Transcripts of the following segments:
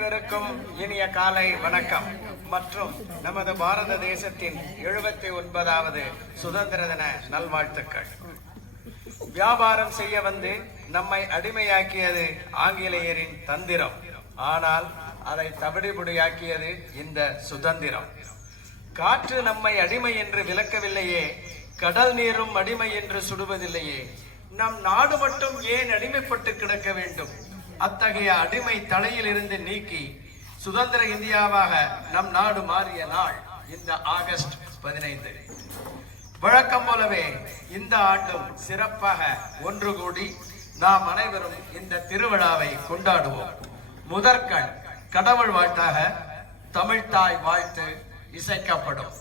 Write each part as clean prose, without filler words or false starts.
அனைவருக்கும் இனிய காலை வணக்கம் மற்றும் நமது பாரத தேசத்தின் 79வது சுதந்திர தின நல்வாழ்த்துக்கள். வியாபாரம் செய்ய வந்து நம்மை அடிமையாக்கியது ஆங்கிலேயரின் தந்திரம். ஆனால் அதை தவிடுபொடியாக்கியது இந்த சுதந்திரம். காற்று நம்மை அடிமை என்று விலக்கவில்லையே, கடல் நீரும் அடிமை என்று சுடுவதில்லையே. நம் நாடு மட்டும் ஏன் அடிமைப்பட்டு கிடக்க வேண்டும்? அத்தகைய அடிமை தலையில் இருந்து நீக்கி சுதந்திர இந்தியாவாக நம் நாடு மாறிய நாள் இந்த ஆகஸ்ட் 15. வழக்கம் போலவே இந்த ஆண்டும் சிறப்பாக ஒன்று கூடி நாம் அனைவரும் இந்த திருவிழாவை கொண்டாடுவோம். முதற்கண் கடவுள் வாழ்த்தாக தமிழ்தாய் வாழ்த்து இசைக்கப்படும்.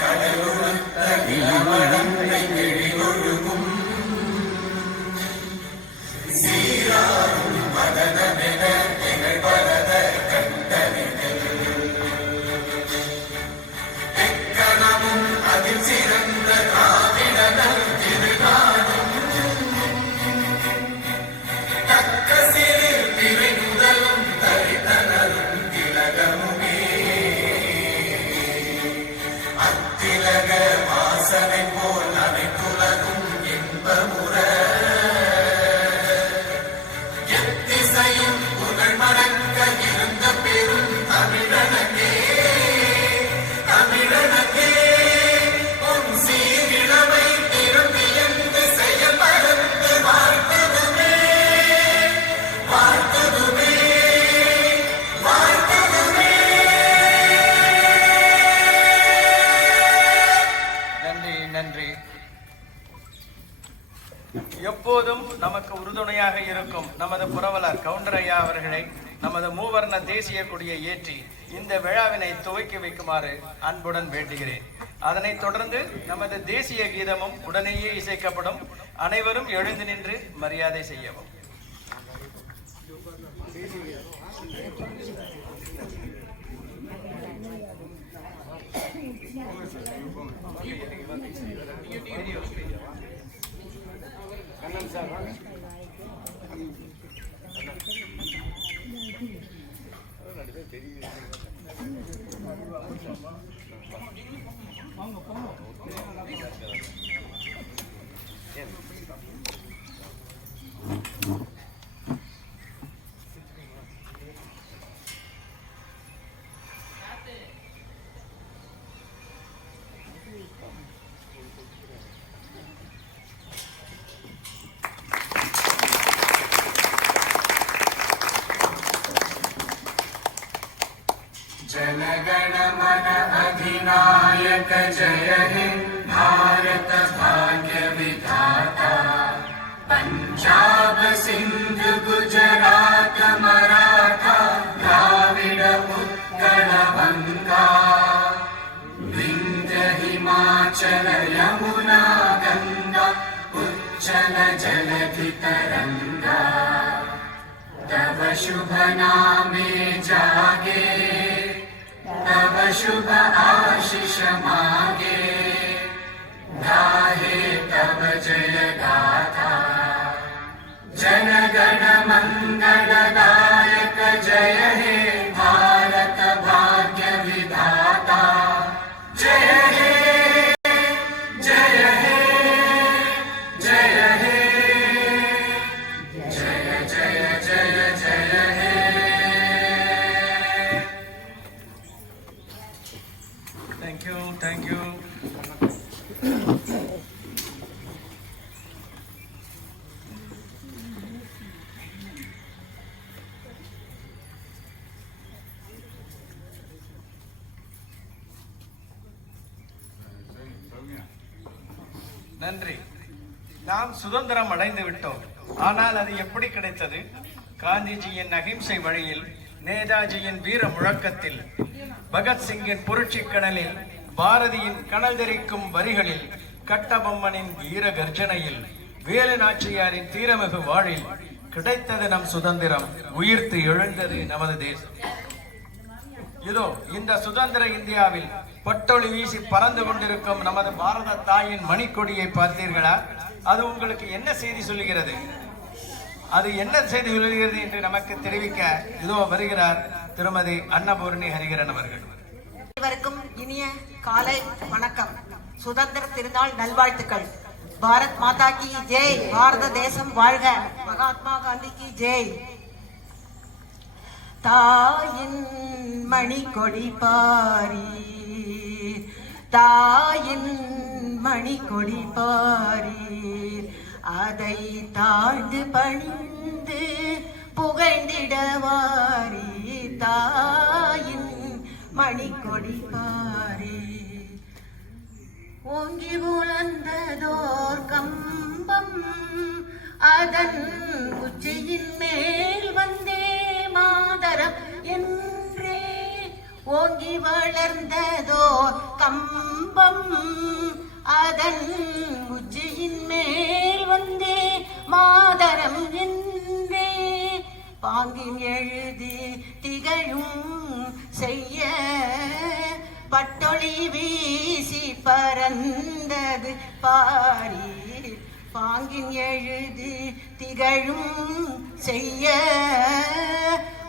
கடலுடுத்த நிலமடந்தை வெளியொழுகும் சீராரும் மதனமென எங்கள் பரத கண்டனில் எக்கணமும் அதில் சிறந்த காவிடனல் திருநாடும் தக்க சிறு திரை முதலும் தரித்தனரும் திலகமுமே திலக வாசனை போல் அனைத்துலகும் இன்பமுற எத்திசையும் புகழ் மணக்க இருந்த பெரும் தமிழனே தமிழனே உன் சீரிழமை திரும்பி எந்த செயல் மறந்து வாழ்த்ததுமே வாழ்த்ததுமே வாழ்த்ததுமே. நன்றி. எப்போதும் நமக்கு உறுதுணையாக இருக்கும் நமது புரவலர் கவுண்டரையா அவர்களை நமது மூவர்ண தேசிய கொடியை ஏற்றி இந்த விழாவினை துவக்கி வைக்குமாறு அன்புடன் வேண்டுகிறேன். அதனைத் தொடர்ந்து நமது தேசிய கீதமும் உடனேயே இசைக்கப்படும். அனைவரும் எழுந்து நின்று மரியாதை செய்யவும். கண்ணன் சார் வாங்க. जनगण मन अधिनायक जय हे भारत भाग्य विधाता पंजाब सिंध गुजरात मराठा द्राविड उत्कल बंगा विंध्य हिमाचल यमुना गंगा उच्चल जलधि तरंगा तव शुभ नामे जागे तव शुभ आशीष मागे गाहे तव जय गाथा जनगण मंगलदायक जय हे भारत भाग्य विधाता जय हे जय हे जय हे जय जय जय जय हे. Thank you. நன்றி. நாம் சுதந்திரம் அடைந்து விட்டோம். ஆனால் அது எப்படி கிடைத்தது? காந்திஜியின் அகிம்சை வழியில், நேதாஜியின் வீர முழக்கத்தில், பகத்சிங்கின் புரட்சி கடலில், பாரதியின் கனல் தெரிக்கும் வரிகளில், கட்டபொம்மனின் வீர கர்ஜனையில், வேலு நாச்சியாரின் தீரமிகு வாழில், கிடைத்தது நம் சுதந்திரம், உயிர்த்து எழுந்தது நமது தேசம். இதோ இந்த சுதந்திர இந்தியாவில் பொட்டொளி வீசி பறந்து கொண்டிருக்கும் நமது பாரத தாயின் மணிக்கொடியை பார்த்தீர்களா? அது உங்களுக்கு என்ன செய்தி சொல்லுகிறது? அது என்ன செய்தி சொல்லுகிறது என்று நமக்கு தெரிவிக்க இதோ வருகிறார் திருமதி அன்னபூர்ணி ஹரிகரன் அவர்கள். அனைவருக்கும் இனிய காலை வணக்கம். சுதந்திர திருநாள் நல்வாழ்த்துக்கள். பாரத் மாதா கி ஜெய். பாரத தேசம் வாழ்க. மகாத்மா காந்தி கி ஜெய். தாயின் மணிக்கொடி பாரீர், தாயின் மணிக்கொடி பாரீர், அதை தாழ்ந்து பணிந்து புகழ்ந்திடவாரீர். தாயின் மணிக்கொடி பாரீர். ஓங்கி உலர்ந்ததோர் கம்பம், அதன் உச்சியின் மேல் வந்தே மாதரம் என்றே. ஓங்கி வளர்ந்ததோர் கம்பம், அதன் உச்சியின் மேல் வந்தே மாதரம் என்றே. பாங்கின் எழுதி திகழும் செய்ய பட்டொளி வீசி பறந்தது பாரீர். பாங்கின் எழுதி திகழும் செய்ய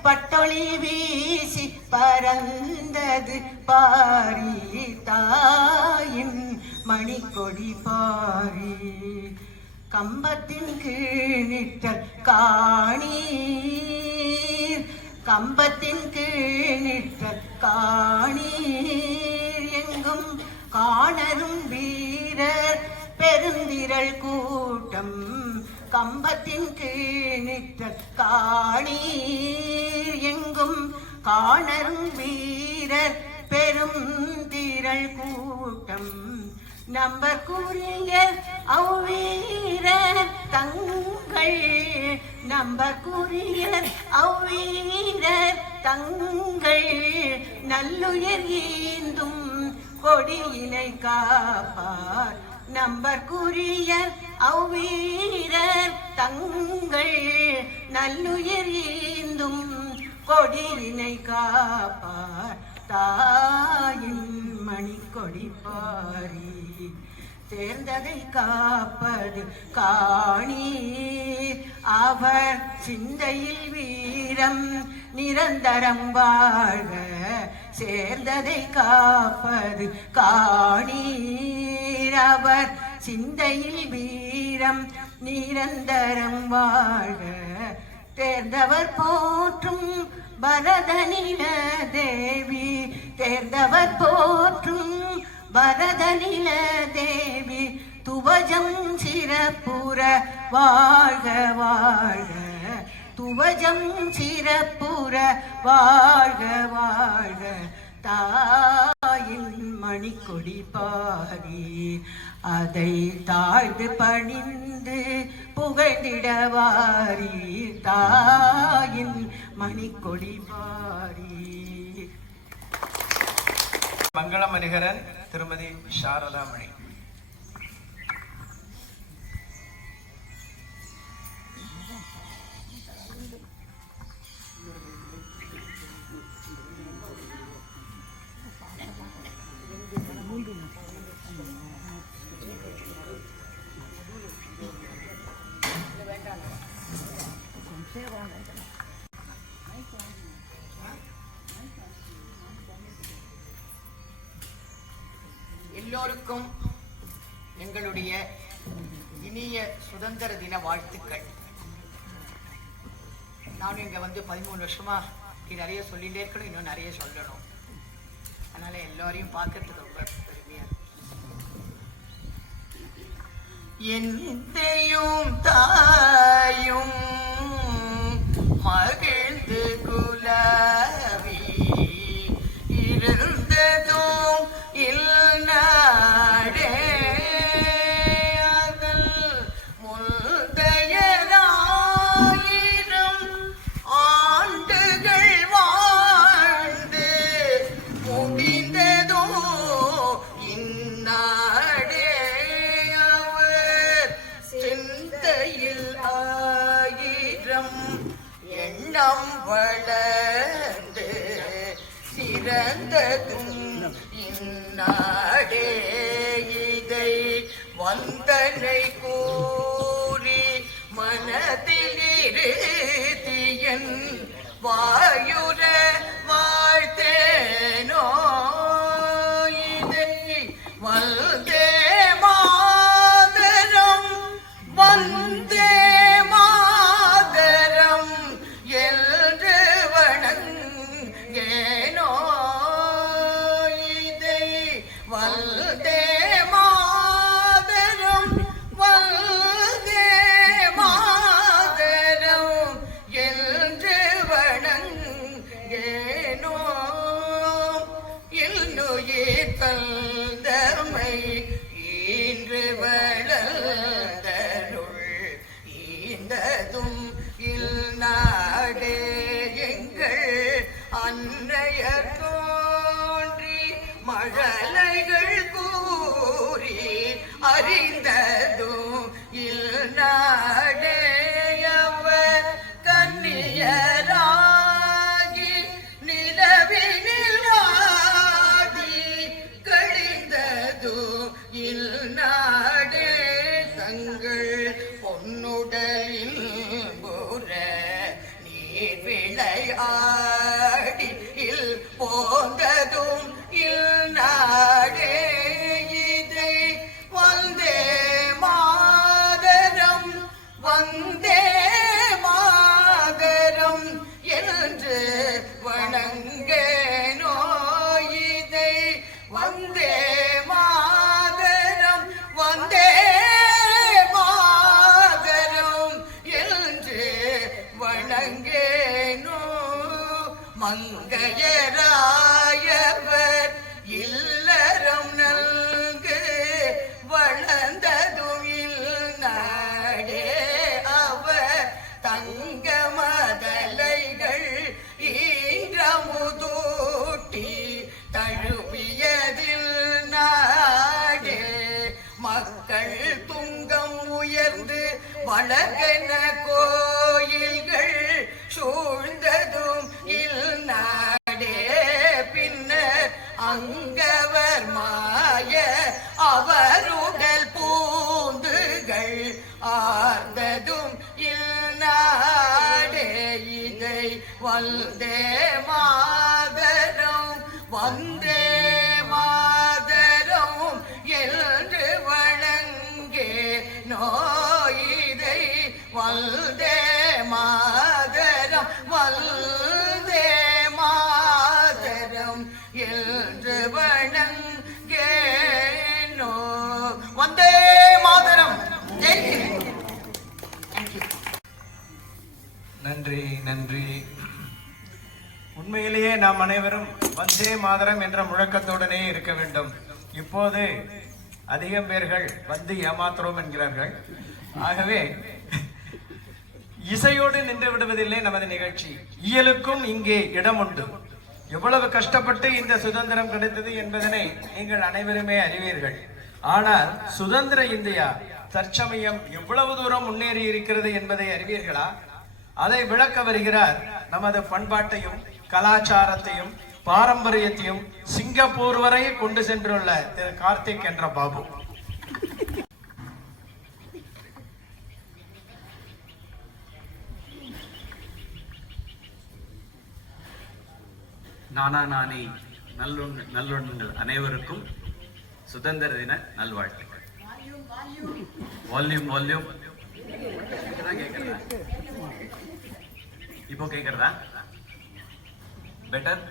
பட்டொளி வீசி பறந்தது பாரீர். தாயின் மணிக்கொடி பாரீர். கம்பத்தின் கீழ்நிற்றல் காணீர், கம்பத்தின் கீழ்நிற்றல் காணீர். எங்கும் காணரும் வீரர் பெருந்திரள் கூட்டம். கம்பத்தின் கீழ்நிற்றல் காணீர். எங்கும் காணரும் வீரர் பெரும் திரள் கூட்டம். நம்பற்குரிய அவ்வீரர் தங்கள், நம்பற்குரிய அவ்வீரர் தங்கள், நல்லுயர் ஈந்தும் கொடியினை காப்பார். நம்பற்குரிய அவ்வீரர் தங்கள், நல்லுயர் ஈந்தும் கொடியினை காப்பார். தாயின் மணிக்கொடி பாரி, தேர்ந்ததை காப்பது காணீர். அவர் சிந்தையில் வீரம் நிரந்தரம் வாழ்க. சேர்ந்ததை காப்பது காணீர். அவர் சிந்தையில் வீரம் நிரந்தரம் வாழ்க. தேர்ந்தவர் போற்றும் பரதநில தேவி, தேர்ந்தவர் போற்றும் பரதநில தேவி, துவஜம் சிறப்புற வாழ்க வாழ்க. துவஜம் சிறப்புற வாழ்க வாழ்க. தாயின் மணிக்கொடி பாரி, அதை தாழ்ந்து பணிந்து புகழ்ந்திடவாரி. தாயின் மணிக்கொடி பாரி. மங்களம் ஹரிகரன் திருமதி சாரதாமணி. எல்லோருக்கும் எங்களுடைய இனிய சுதந்திர தின வாழ்த்துக்கள். நானும் இங்க வந்து 13 வருஷமா நிறைய சொல்லிட்டே இருக்கணும், இன்னும் நிறைய சொல்லணும். அதனால எல்லாரையும் பார்க்கறதுக்கு ரொம்ப பெருமையா என்னையும் தாயும் மகிழ்ந்து குலாவி இருந்ததும் இல்நாடே. அதல் முந்தையதாயிரம் ஆண்டுகள் வாழ்ந்து முடிந்ததோ இந்நாடே. அவர் சிந்தையில் ஆயிரம் வளர்ந்து சிறந்ததும் இந்நாடே. இதை வந்தனை கூறி மனத்தில் இருத்தியன் வாயுர வாழ்த்தேனோ. இதை வந்தே மாதரம் வந்தே மாதரம் என்று வணங்கேனோ. இதை வந்தே மாதரம் வந்தே மாதரம் என்று வணங்கேனோ. இன்னுயிர் தந்தமை இன்று வளர்ந்தருள் ஈந்ததும் இல்நாடே. எங்கள் அன்னையர் தோன்றி மழலைகள் கூறி அறிந்ததும் இல்நாடே. அவர் கன்னியராகி நிலவினில் ஆடி கழிந்ததும் இல்நாடே. தங்கள் பொன்னுடலில் புற நீர் விளையாடியில் போந்ததும் இல்நாடே. இதை வந்தே மாதரம் வந்தே மாதரம் என்று வணங்கேனோ. இதை வந்தே மாதரம் வந்தே மாதரம் என்று வணங்கேனோ. மங்கையராயவர் இல்லறம் நல்கு வளர்ந்ததும் இல்நாடே. அவர் தங்க மதலைகள் ஈன்றமுதூட்டி தழுவியதில் நாடே. மக்கள் துங்கம் உயர்ந்து வளர்கன கோயில்கள் சூழ்ந்ததும் இல்நாடே. பின்னர் அங்கவர் மாய அவருடல் பூந்துகள் ஆர்ந்ததும் இல்நாடே. இதை வந்தே மாதரம் வந்தே மாதரம் என்று வணங்கே நோயிதை. வந்தே மாதரம் வந்தே மாதரம் என்று வணங்கேனோ. வந்தே மாதரம். நன்றி நன்றி. உண்மையிலேயே நாம் அனைவரும் வந்தே மாதரம் என்ற முழக்கத்துடனே இருக்க வேண்டும். இப்போது அதிகம் பேர்கள் வந்து ஏமாத்துறோம் என்கிறார்கள். ஆகவே இசையோடு நின்று விடுவதில்லை நமது நிகழ்ச்சி. இயலுக்கும் இங்கே இடம் உண்டு. எவ்வளவு கஷ்டப்பட்டு இந்த சுதந்திரம் கிடைத்தது என்பதனை நீங்கள் அனைவருமே அறிவீர்கள். ஆனால் சுதந்திர இந்தியா தற்சமயம் எவ்வளவு தூரம் முன்னேறி இருக்கிறது என்பதை அறிவீர்களா? அதை விளக்க வருகிறார் நமது பண்பாட்டையும் கலாச்சாரத்தையும் பாரம்பரியத்தையும் சிங்கப்பூர் வரை கொண்டு சென்றுள்ள திரு கார்த்திக் என்ற பாபு. நானே நல்லுணங்கள் அனைவருக்கும் சுதந்திர தின நல்வாழ்த்துக்கள். வால்யூம் வால்யூம் கேட்கறதா? இப்போ கேட்கறதா? பெட்டர்?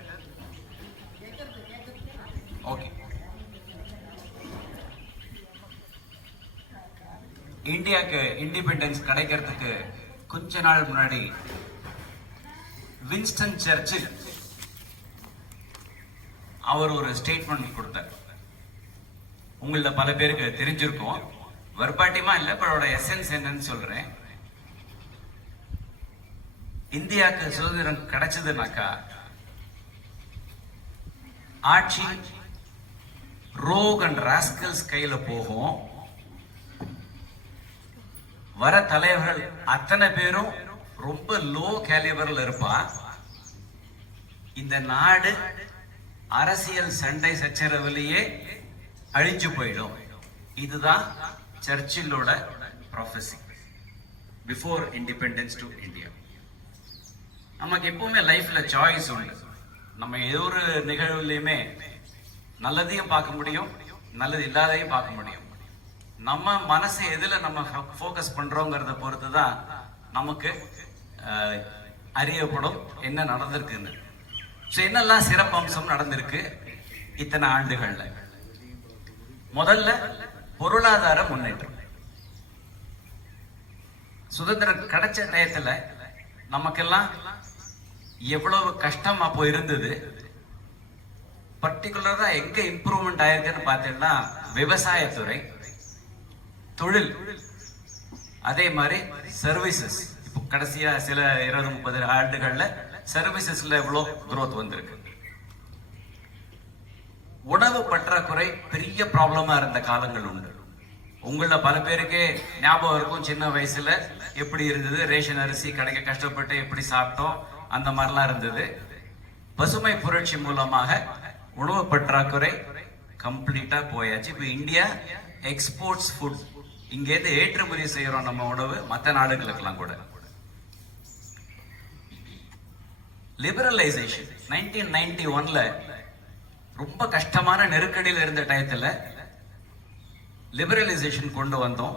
ஓகே. இந்தியாவுக்கு இண்டிபெண்டன்ஸ் கிடைக்கிறதுக்கு கொஞ்ச நாள் முன்னாடி வின்ஸ்டன் சர்ச்சில் அவர் ஒரு ஸ்டேட்மெண்ட் கொடுத்தார். உங்கள பல பேருக்கு தெரிஞ்சிருக்கும். வர்பாட்டியமா இல்ல, அவரோட எசன்ஸ் என்னன்னு சொல்றேன். இந்தியாவுக்கு சுதந்திரம் கிடைச்சதுனாக்கா ஆட்சி ரோக் அண்ட் ராஸ்கல்ஸ் கையில போகும். வர தலைவர்கள் அத்தனை பேரும் ரொம்ப லோ கேலிபர்ல இருப்பா. இந்த நாடு அரசியல் சண்டை சச்சரவுலயே அழிஞ்சு போயிடும். இதுதான் சர்ச்சிலோட prophecy before independence to India. நமக்கு எப்பவுமே லைஃப்ல சாய்ஸ் உண்டு. நம்ம ஏதோ ஒரு நிகழ்வுலையுமே நல்லதையும் பார்க்க முடியும், நல்லது இல்லாதையும் பார்க்க முடியும். நம்ம மனசை எதுல நம்ம ஃபோக்கஸ் பண்றோங்கிறத பொறுத்து தான் நமக்கு அறியப்படும் என்ன நடந்திருக்குன்னு. என்னெல்லாம் சிறப்பம்சம் நடந்திருக்கு இத்தனை ஆண்டுகள்ல. முதல்ல பொருளாதார முன்னேற்றம். சுதந்திரம் கிடைச்ச டயத்துல நமக்கெல்லாம் எவ்வளவு கஷ்டம் அப்போ இருந்தது. பர்டிகுலரா எங்க இம்ப்ரூவ்மெண்ட் ஆயிருக்குன்னு பார்த்தீங்கன்னா விவசாயத்துறை, தொழில், அதே மாதிரி சர்வீசஸ். இப்போ கடைசியா சில 20-30 ஆண்டுகள்ல சர்வீசஸ்ல எவ்வளவு குரோத் வந்திருக்கு. உணவு பற்றாக்குறை பெரிய ப்ராப்ளமா இருந்த காலங்கள் உண்டு. உங்கள பல பேருக்கே ஞாபகம் இருக்கும், சின்ன வயசுல எப்படி இருந்தது, ரேஷன் அரிசி கிடைக்க கஷ்டப்பட்டு எப்படி சாப்பிட்டோம், அந்த மாதிரிலாம் இருந்தது. பசுமை புரட்சி மூலமாக உணவு பற்றாக்குறை கம்ப்ளீட்டா போயாச்சு. இப்ப இந்தியா எக்ஸ்போர்ட்ஸ் ஃபுட், இங்கேருந்து ஏற்றுமதி செய்யறோம் நம்ம உணவு மற்ற நாடுகளுக்கெல்லாம் கூட. லிபரலைசேஷன் 1991ல ரொம்ப கஷ்டமான நெருக்கடியில் இருந்த டயத்துல லிபரலைசேஷன் கொண்டு வந்தோம்.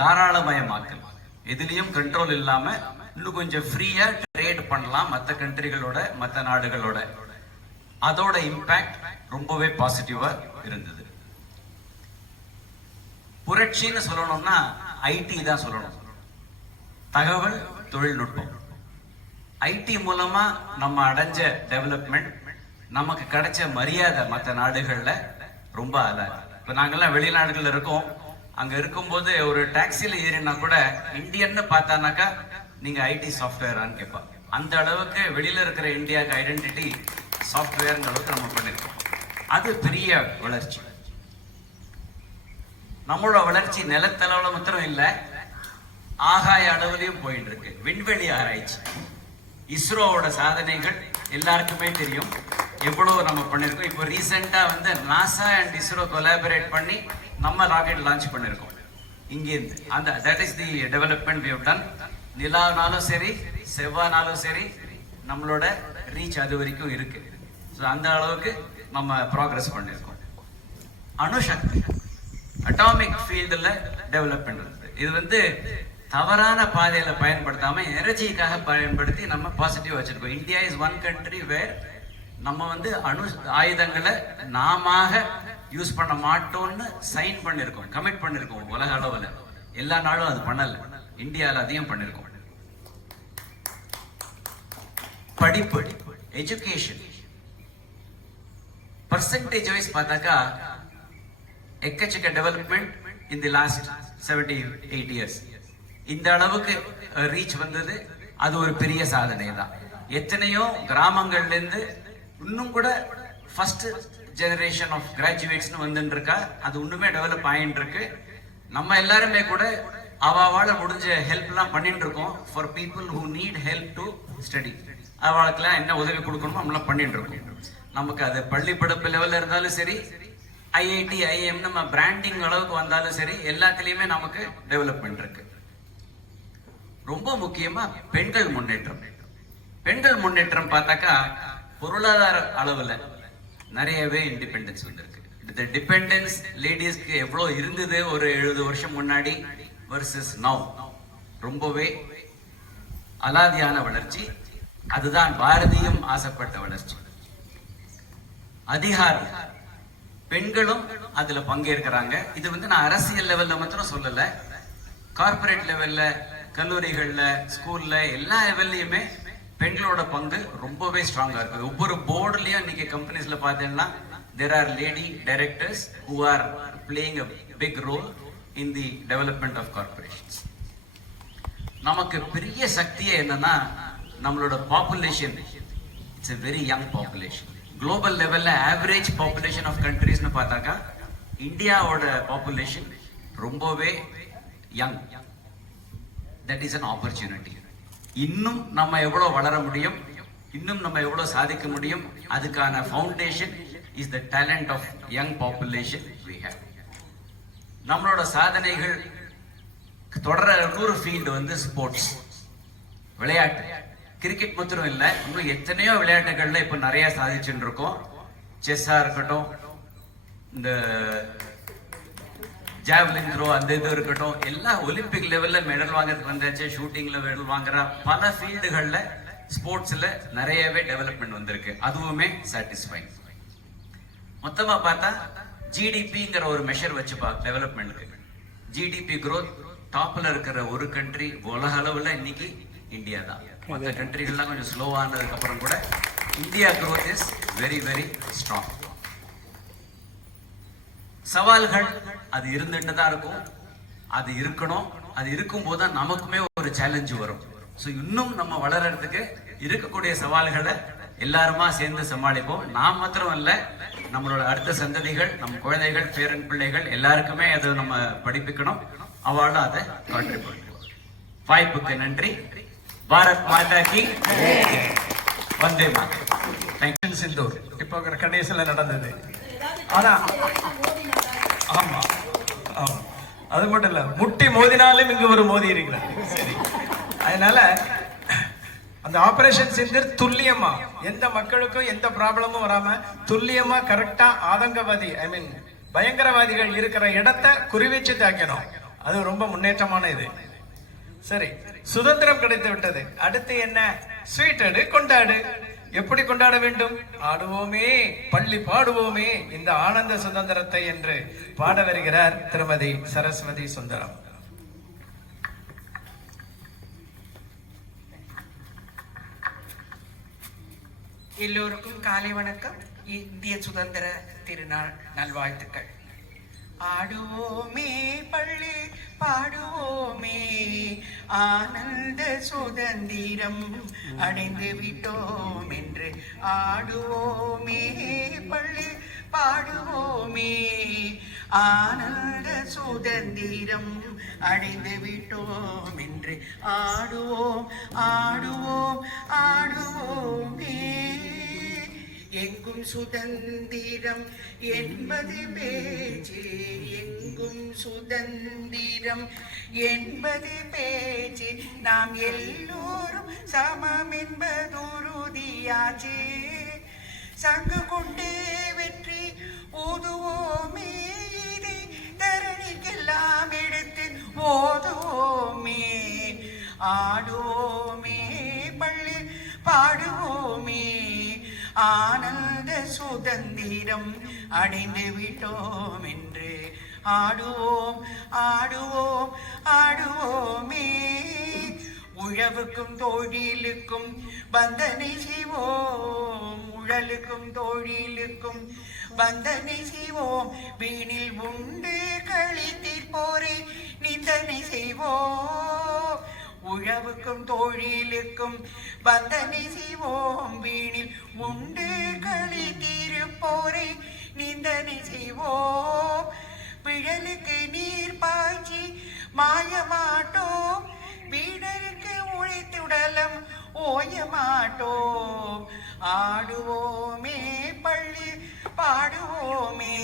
தாராளமயமாக்கல், எதுலயும் கண்ட்ரோல் இல்லாம இன்னும் கொஞ்சம் ஃப்ரீயா ட்ரேட் பண்ணலாம் மற்ற கண்ட்ரிகளோட, மற்ற நாடுகளோட. அதோட இம்பாக்ட் ரொம்பவே பாசிட்டிவா இருந்தது. புரட்சின்னு சொல்லணும்னா ஐடி தான் சொல்லணும், தகவல் தொழில்நுட்பம். ஐடி மூலமா நம்ம அடைஞ்ச டெவலப்மெண்ட், நமக்கு கிடைச்ச மரியாதை மற்ற நாடுகள்ல ரொம்ப அழகு. இப்ப நாங்கெல்லாம் வெளிநாடுகள்ல இருக்கோம், அங்க இருக்கும்போது ஒரு டாக்ஸில ஏறினா கூட இந்தியன்னு பார்த்தானாக்கா நீங்க ஐடி சாஃப்ட்வேரான்னு கேட்பா. அந்த அளவுக்கு வெளியில இருக்கிற இந்தியாவுக்கு ஐடென்டிட்டி சாஃப்ட்வேர் அளவுக்கு நம்ம பண்ணிருக்கோம். அது பெரிய வளர்ச்சி. நம்மளோட வளர்ச்சி நிலத்தளவுல மாத்திரம் இல்ல, ஆகாய அளவுலயும் போயிட்டு இருக்கு. விண்வெளி ஆராய்ச்சி, இஸ்ரோவோட சாதனைகள் எல்லாருக்குமே தெரியும், எவ்வளவு நம்ம பண்ணிருக்கோம். இப்போ ரீசெண்டா வந்து நாசா அண்ட் இஸ்ரோ கொலாபரேட் பண்ணி நம்ம ராக்கெட் லான்ச் பண்ணிருக்கோம் இங்கேருந்து. அந்த that is the development we have done. நிலானாலும் சரி, செவ்வானாலும் சரி, நம்மளோட ரீச் அது வரைக்கும் இருக்கு. ஸோ அந்த அளவுக்கு நம்ம ப்ராக்ரஸ் பண்ணிருக்கோம். அணுசக்தி, அட்டாமிக் ஃபீல்டுல டெவலப்மெண்ட் இருக்கு. இது வந்து தவறான பாதையில பயன்படுத்தாம எனர்ஜிக்காக பயன்படுத்தி நம்ம பாசிட்டிவ் வச்சிருக்கோம். India is one country where நம்ம வந்து அணு ஆயுதங்களை நாம யூஸ் பண்ண மாட்டோம்னு சைன் பண்ணிருக்கோம், கமிட் பண்ணிருக்கோம். உலக அளவுல எல்லா நாடும் அது பண்ணல, இந்தியாவில் அதையும் பண்ணிருக்கோம். படிப்பு, எஜுகேஷன் பர்சன்டேஜ் வைஸ் பார்த்தாக்கா எக்கச்சக்க development in the last 70-80 years. இந்த அளவுக்கு ரீச் வந்தது, அது ஒரு பெரிய சாதனை தான். எத்தனையோ கிராமங்கள்ல இருந்து இன்னும் கூட ஃபர்ஸ்ட் ஜெனரேஷன் ஆஃப் கிராஜுவேட்ஸ்னு வந்துட்டு இருக்கா, அது இன்னுமே டெவலப் ஆகிட்டு இருக்கு. நம்ம எல்லாருமே கூட அவாவால முடிஞ்ச ஹெல்ப்லாம் பண்ணிட்டு இருக்கோம் for people who need help to study. அவளுக்கெல்லாம் என்ன உதவி கொடுக்கணுமோ நம்மளாம் பண்ணிட்டு இருக்கோம். நமக்கு அது பள்ளி படிப்பு லெவல்ல இருந்தாலும் சரி, ஐஐடி ஐஎம் நம்ம பிராண்டிங் அளவுக்கு வந்தாலும் சரி, எல்லாத்துலயுமே நமக்கு டெவலப்மெண்ட் இருக்கு. ரொம்ப முக்கியமா பெண்கள் முன்னேற்றம். பெண்கள் முன்னேற்றம் பார்த்தாக்கா பொருளாதார அளவுல நிறையவே இண்டிபெண்டன்ஸ் வந்திருக்கு. இந்த டிபெண்டன்ஸ் லேடிஸ்க்கு எவ்வளவு இருந்தது ஒரு 70 வருஷம் முன்னாடி வர்சஸ் நவ் ரொம்பவே அலாதியான வளர்ச்சி. அதுதான் பாரதியும் ஆசைப்பட்ட வளர்ச்சி. அதிகாரம், பெண்களும் அதுல பங்கேற்கிறாங்க. இது வந்து நான் அரசியல் லெவல்ல மாத்திரம் சொல்லல, கார்பரேட் லெவல்ல, கல்லூரிகள்ல, ஸ்கூல்ல, எல்லா லெவல்லையுமே பெண்களோட பங்கு ரொம்பவே ஸ்ட்ராங்கா இருக்கு. ஒவ்வொரு போர்டுலயும் இன்னைக்கு கம்பெனிஸ்ல பாத்தீங்கன்னா there are lady directors who are playing a big role in the development of corporations. நமக்கு பெரிய சக்தியே என்னன்னா நம்மளோட population. It's a very young population. Global லெவல்ல ஆவரேஜ் பாப்புலேஷன் ஆஃப் கண்ட்ரீஸ்னு பார்த்தாக்கா இந்தியாவோட பாப்புலேஷன் ரொம்பவே young. That is an opportunity. இன்னும் நம்ம எவ்வளவு வளர முடியும், இன்னும் நம்ம எவ்வளவு சாதிக்க முடியும், அதுக்கான foundation is the talent of young population we have. நம்மளோட சாதனைகள் தொடர இன்னொரு ஃபீல்டு வந்து ஸ்போர்ட்ஸ், விளையாட்டு. கிரிக்கெட் மாத்திரம் இல்லை, இன்னும் எத்தனையோ விளையாட்டுகள்ல இப்ப நிறைய சாதிச்சுட்டு இருக்கோம். செஸ்ஸா இருக்கட்டும், இந்த ஜாவ்லின் த்ரோ அந்த இது இருக்கட்டும், எல்லாம் ஒலிம்பிக் லெவல்ல மெடல் வாங்குறதுக்கு வந்தாச்சு. ஷூட்டிங்ல மெடல் வாங்குற பல ஃபீல்டுகள்ல ஸ்போர்ட்ஸ்ல நிறையவே டெவலப்மெண்ட் வந்திருக்கு. அதுவுமே சாட்டிஸ்ஃபைங். மொத்தமா பார்த்தா ஜிடிபிங்கிற ஒரு மெஷர் வச்சுப்பா டெவலப்மெண்ட்க்கு. ஜிடிபி growth டாப்ல இருக்கிற ஒரு கண்ட்ரி உலக அளவுல இன்னைக்கு இந்தியா தான். மற்ற கண்ட்ரிகள்லாம் கொஞ்சம் ஸ்லோவானதுக்கு அப்புறம் கூட India growth is very very strong. சவால்கள் அது இருந்துட்டு தான் இருக்கும், அது இருக்கணும். அது இருக்கும் போது தான் நமக்குமே ஒரு சேலஞ்சு வரும். ஸோ இன்னும் நம்ம வளர்றதுக்கு இருக்கக்கூடிய சவால்களை எல்லாருமா சேர்ந்து சமாளிப்போம். நாம் மாத்திரம் இல்ல, நம்மளோட அடுத்த சந்ததிகள், நம்ம குழந்தைகள், பேரன் பிள்ளைகள் எல்லாருக்குமே அதை நம்ம படிப்பிக்கணும். அவளும் அதை கான்ட்ரிபியூட். வாய்ப்புக்கு நன்றி. பாரத் மாதா கி வந்தே மாதரம். சிந்தூர் இப்போ கடைசியில் நடந்தது. ஆனா ஆமா ஆமா, அது மட்டும் இல்ல, முட்டி மோதினாலும் இங்கு ஒரு மோதி இருக்கிறார். சரி, அதனால அந்த ஆபரேஷன் சிந்தூர் துல்லியமா எந்த மக்களுக்கும் எந்த ப்ராப்ளமும் வராம துல்லியமா கரெக்டா ஆதங்கவாதி பயங்கரவாதிகள் இருக்கிற இடத்தை குறிவச்சு தாக்கணும். அது ரொம்ப முன்னேற்றமான இது. சரி, சுதந்திரம் கிடைத்து விட்டது. அடுத்து என்ன? ஸ்வீட் எடு, கொண்டாடு. எப்படி கொண்டாட வேண்டும்? ஆடுவோமே, பள்ளி பாடுவோமே இந்த ஆனந்த சுதந்திரத்தை என்று பாட வருகிறார் திருமதி சரஸ்வதி சுந்தரம். எல்லோருக்கும் காலை வணக்கம். இந்திய சுதந்திர திருநாள் நல்வாழ்த்துக்கள். ஆடுவோமே பள்ளி பாடுவோமே, ஆனந்த சுதந்திரம் அடைந்து விட்டோம் என்று ஆடுவோமே பள்ளி பாடுவோமே, ஆனந்த சுதந்திரம் அடைந்து விட்டோம் என்று ஆடுவோம் ஆடுவோம் ஆடுவோமே. எங்கும் சுதந்திரம் என்பது பேச்சு, எங்கும் சுதந்திரம் என்பது பேச்சு, நாம் எல்லோரும் சமம் என்பதுறுதியாச்சு. சங்கு கொண்டே வெற்றி ஊதுவோமே, இதை தரணிக்கெல்லாம் எடுத்து ஓதுவோமே. ஆடுவோமே பள்ளி பாடுவோமே, ஆனந்த சுதந்திரம் அடைந்து விட்டோம் என்று ஆடுவோம் ஆடுவோம் ஆடுவோமே. உழவுக்கும் தொழிலுக்கும் பந்தனை செய்வோம், உழலுக்கும் தொழிலுக்கும் பந்தனை செய்வோம். வீணில் உண்டு கழித்தீர்ப்போரை நிந்தனை செய்வோம். உழவுக்கும் தொழிலுக்கும் பந்தனை செய்வோம், வீணில் உண்டு கழித்தீர்ப்போரை நிந்தனை செய்வோம். பிழலுக்கு நீர் பாய்ச்சி மாயமாட்டோம், வீடருக்கு உழைத்துடலம் ஓயமாட்டோம். ஆடுவோமே பள்ளி பாடுவோமே,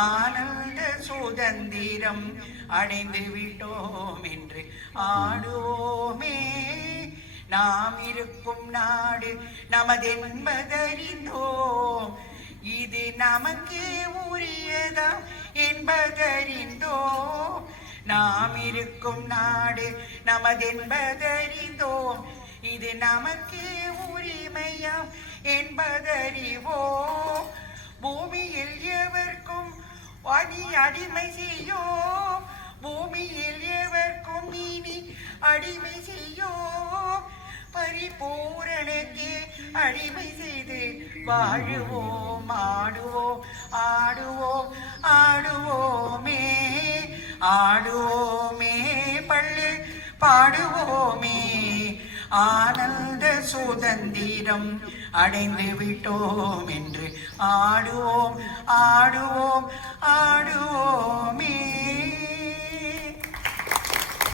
ஆனந்த சுதந்திரம் அடைந்து விட்டோம் என்று ஆடுவோமே. நாம் இருக்கும் நாடு நமதென்பதறிந்தோம், இது நமக்கே உரியதாம் என்பதறிந்தோம். நாம் இருக்கும் நாடு நமதென்பதறிந்தோம், இது நமக்கே உரிமையாம் என்பதறிவோம். பூமியில் எவர்க்கும் அடி அடிமை செய்யோம், பூமியில் எவர்க்கும் இனி அடிமை செய்யோம். பரிபூரணக்கே அடிமை செய்து வாழுவோம். ஆடுவோம் ஆடுவோம் ஆடுவோமே, ஆடுவோமே பள்ளி பாடுவோமே, ஆனந்த சுதந்திரம் அடைந்து விட்டோம் என்று ஆடுவோம் ஆடுவோம் ஆடுவோமே.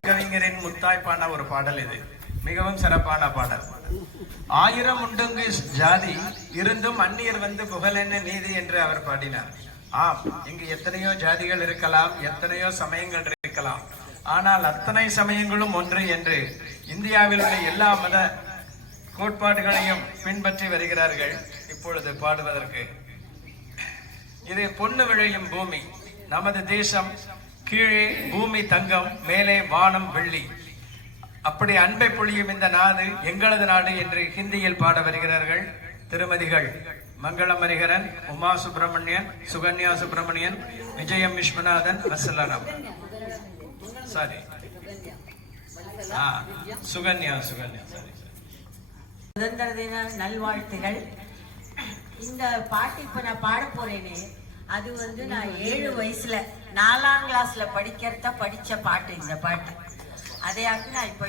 கவிஞரின் முத்தாய்ப்பான ஒரு பாடல் இது. மிகவும் சிறப்பான பாடல். ஆயிரம் உண்டுங்கு ஜாதி இருந்தும் அந்நியர் வந்து புகழென்ன நீதி என்று அவர் பாடினார். ஆம், இங்கு எத்தனையோ ஜாதிகள் இருக்கலாம், எத்தனையோ சமயங்கள் இருக்கலாம். ஆனால் அத்தனை சமயங்களும் ஒன்று என்று இந்தியாவில் உள்ள எல்லா மத கோட்பாடுகளையும் பின்பற்றி வருகிறார்கள். இப்பொழுது பாடுவதற்கு இது பொன்னு விளையும் பூமி, நமது தேசம், கீழே பூமி தங்கம், மேலே வானம் வெள்ளி, அப்படி அன்பை பொழியும் இந்த நாடு எங்களது நாடு என்று ஹிந்தியில் பாட வருகிறார்கள் திருமதிகள் மங்களம் ஹரிஹரன், உமா சுப்பிரமணியன், சுகன்யா சுப்பிரமணியன், விஜயம் விஸ்வநாதன், வசலராம். Sorry, Sukanya sorry. சுதந்திர தின நல்வாழ்த்துகள். இந்த பாட்டு இப்ப நான் பாட போறேனே, அது வந்து நான் 7 வயசுல 4ஆம் கிளாஸ்ல படிச்ச பாட்டு. இந்த பாட்டு அதையாக்கு நான் இப்ப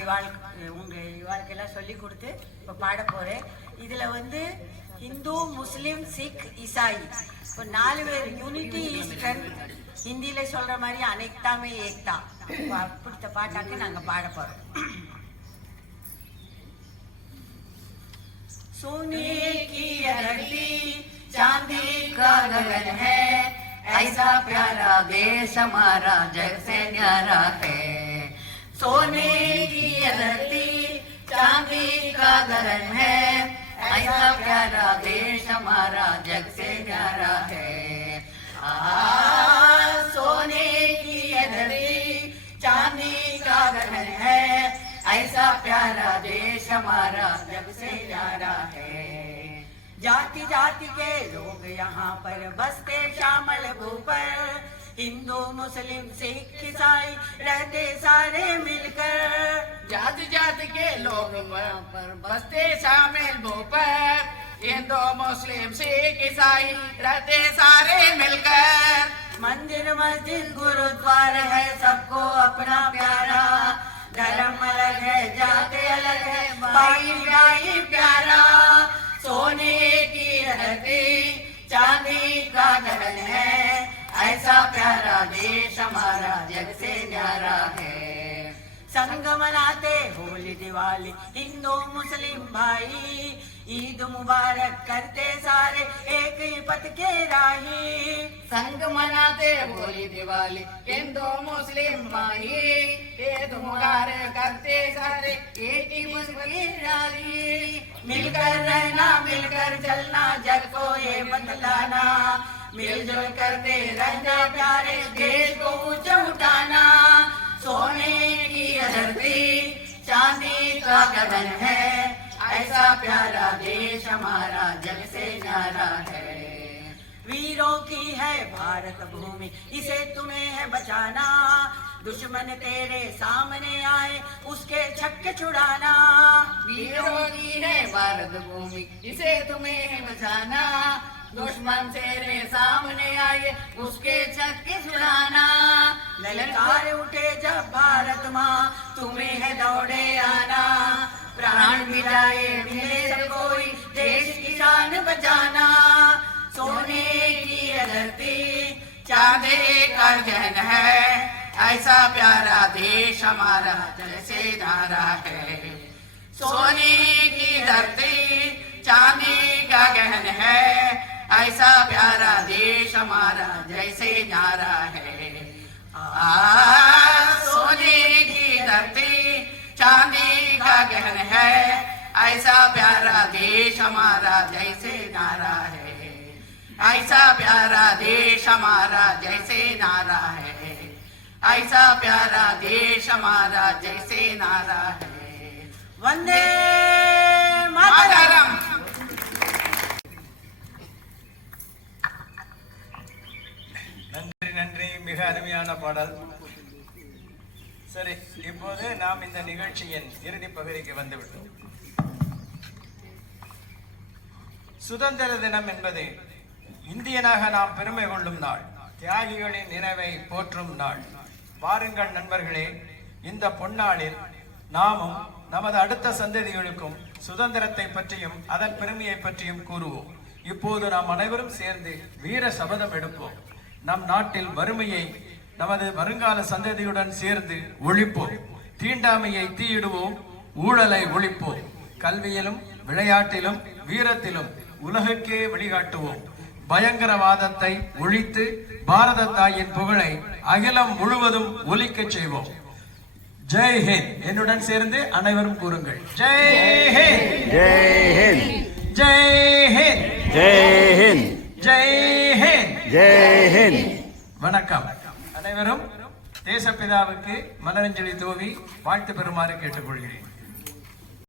உங்க இவாளுக்கெல்லாம் சொல்லி கொடுத்து இப்ப பாட போறேன். இதுல வந்து हिंदू मुस्लिम सिख ईसाई இப்போ 4 பேர் யூனிட்டி இஸ் ஸ்ட்ரென்த். ஹிந்தியில சொல்ற மாதிரி அனைக்தா மே ஏக்தா. அப்படித்த பாட்டாக்கு நாங்க பாட போறோம். सोने की धरती चांदी का गगन है, ऐसा प्यारा देश हमारा जग से न्यारा है. सोने की धरती चांदी का गगन है, ऐसा प्यारा देश हमारा जग से न्यारा है. सोने की धरती चांदी का गगन है, ऐसा प्यारा देश हमारा जग से न्यारा है. जाति जाति के लोग यहाँ पर बसते शामिल भूपर, हिंदू मुस्लिम सिख ईसाई रहते सारे मिलकर. जाति जाति के लोग वहाँ पर बसते शामिल भूपर, हिंदू मुस्लिम सिख ईसाई रहते सारे मिलकर. मंदिर मस्जिद गुरुद्वारा है सबको अपना प्यारा, धर्म अलग है जाति अलग है भाई भाई प्यारा. सोने की धरती चांदी का गगन है, ऐसा प्यारा देश हमारा जग से न्यारा है. संग मनाते होली दिवाली हिंदू मुस्लिम भाई, ईद मुबारक करते सारे एक ही पथ के राही. संग मनाते होली दिवाली हिंदू मुस्लिम भाई, ईद मुबारक करते सारे एक ही पथ के राही. मिलकर रहना मिलकर चलना जग को ये बतलाना, मिलजुल करते रहना प्यारे देश को ऊंचा उठाना. सोने की धरती चांदी का गगन है, ऐसा प्यारा देश हमारा जग से न्यारा है. वीरों की है भारत भूमि इसे तुम्हें है बचाना, दुश्मन तेरे सामने आए उसके छक्के छुड़ाना. वीरों की है भारत भूमि इसे तुम्हें है बचाना, दुश्मन तेरे सामने आए उसके छक्के छुड़ाना. ललकार उठे जब भारत माँ तुम्हें है दौड़े आना, प्राण मिलाए मिले सब कोई देश की शान बचाना. सोने की धरती चांदी का गगन है, ऐसा प्यारा देश हमारा जग से न्यारा है. सोने की धरती चांदी का गगन है, ऐसा प्यारा देश हमारा जैसे न्यारा है. सोने की धरती चांदी का गहन है, ऐसा प्यारा देश हमारा जैसे न्यारा है. ऐसा प्यारा देश हमारा जैसे न्यारा है, ऐसा प्यारा देश हमारा जैसे न्यारा है. वंदे मातरम. நன்றி நன்றி, மிக அருமையான பாடல். சரி, இப்போது நாம் இந்த நிகழ்ச்சியின் இறுதி பகுதிக்கு வந்துவிட்டோம். சுதந்திர தினம் என்பது இந்தியனாக நாம் பெருமை கொள்ளும் நாள், தியாகிகளின் நினைவை போற்றும் நாள். வாருங்கள் நண்பர்களே, இந்த பொன்னாளில் நாமும் நமது அடுத்த சந்ததிகளுக்கும் சுதந்திரத்தை பற்றியும் அதன் பெருமையை பற்றியும் கூறுவோம். இப்போது நாம் அனைவரும் சேர்ந்து வீர சபதம் எடுப்போம். நம் நாட்டில் வறுமையை நமது வருங்கால சந்ததியுடன் சேர்ந்து ஒழிப்போம். தீண்டாமையை தீயிடுவோம். ஊழலை ஒழிப்போம். கல்வியிலும் விளையாட்டிலும் வீரத்திலும் உலகுக்கே வழிகாட்டுவோம். பயங்கரவாதத்தை ஒழித்து பாரத தாயின் புகழை அகிலம் முழுவதும் ஒலிக்கச் செய்வோம். ஜெய் ஹிந்த். என்னுடன் சேர்ந்து அனைவரும் கூறுங்கள். ஜெய் ஹிந்த். ஜெய் ஹிந்த். ஜெய் ஹிந்த். ஜெய் ஹிந்த். ஜெய் ஹிந்த். ஜெய் ஹிந்த். வணக்கம். அனைவரும் தேசப்பிதாவுக்கு மலரஞ்சலி தூவி வாழ்த்து பெறுமாறு கேட்டுக்கொள்கிறேன்.